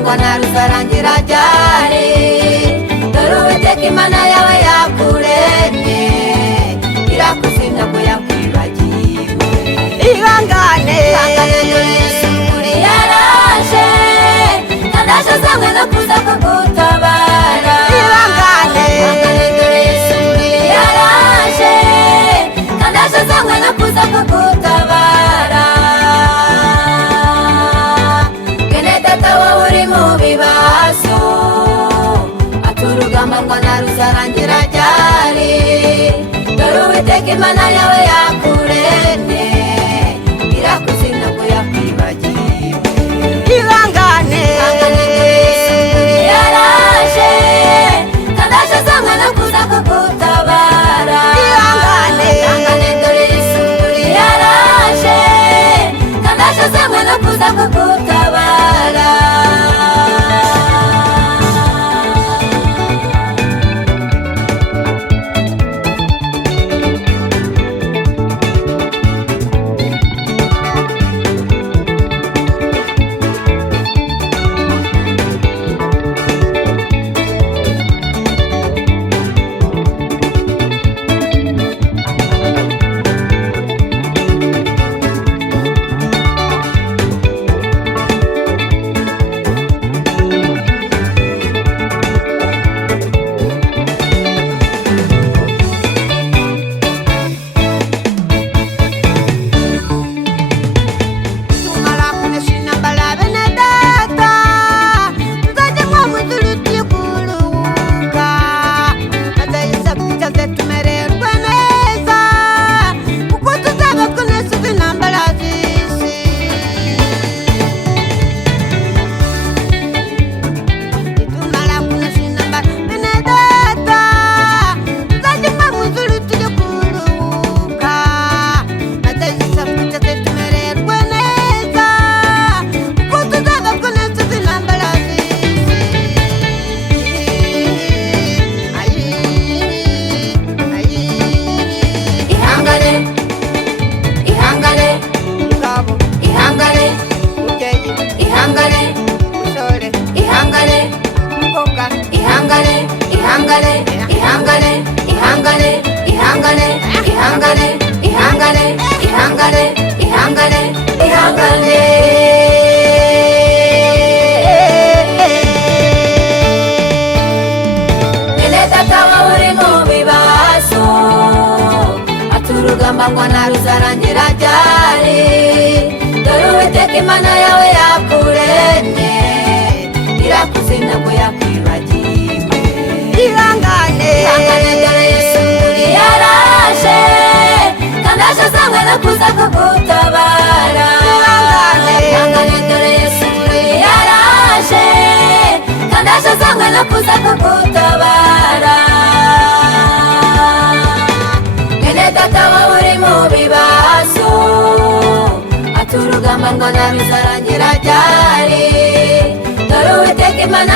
ngo naruzarangira ryari, dore Uwiteka Imana yawe yakuremye, irakuzinda ngo yakwibagiwe. ihangane dore Yesu uri yaraje, kandi ashazanywe no kuza kugutabara. ihangane dore Yesu uri yaraje, kandi ashazanywe no kuza kugutabara. Mwene data wowe uri mu bibazo, ati urugamba ngo naruzarangira ryari, dore Uwiteka Imana yawe yakuremye, irakuzinda ngo yakwibagiwe. ihangane dore Yesu uri yaraje, kandi ashazanywe no kuza kugutabara. ihangane dore Yesu uri yaraje, kandi ashazanywe no kuza kugutabara. tumara kunesha intambara bene data, tuzajya nko mu ijuru tugiye kuruhuka, maze Yesu atwicaze tumererwe neza, kuko tuzaba tunesheje intambara z'isi. Nitumara kunesha intambara bene data, tuzajya nko mu ijuru tugiye kuruhuka, maze Yesu atwicaze tumererwe neza, kuko tuzaba tunesheje intambara z'isi. ihangane ihangane Mugabo, ihangane mubyeyi, ihangane musore, ihangane mukobwa, ihangane ihangane ihangane ihangane ihangane ihangane ihangane ihangane ihangane ihangane. Mwene data wowe uri mu bibazo, ati urugamba ngo naruzarangira ryari, dore Uwiteka Imana yawe yakuremye, irakuzinda ngo yakwibagiwe. ihangane dore Yesu uri yaraje, kandi ashazanywe no kuza kugutabara. dore Yesu uri yaraje, kandi ashazanywe no kuza kugutabara. Mwene data wowe uri mu bibazo, ati urugamba ngo naruzarangira ryari, dore Uwiteka Imana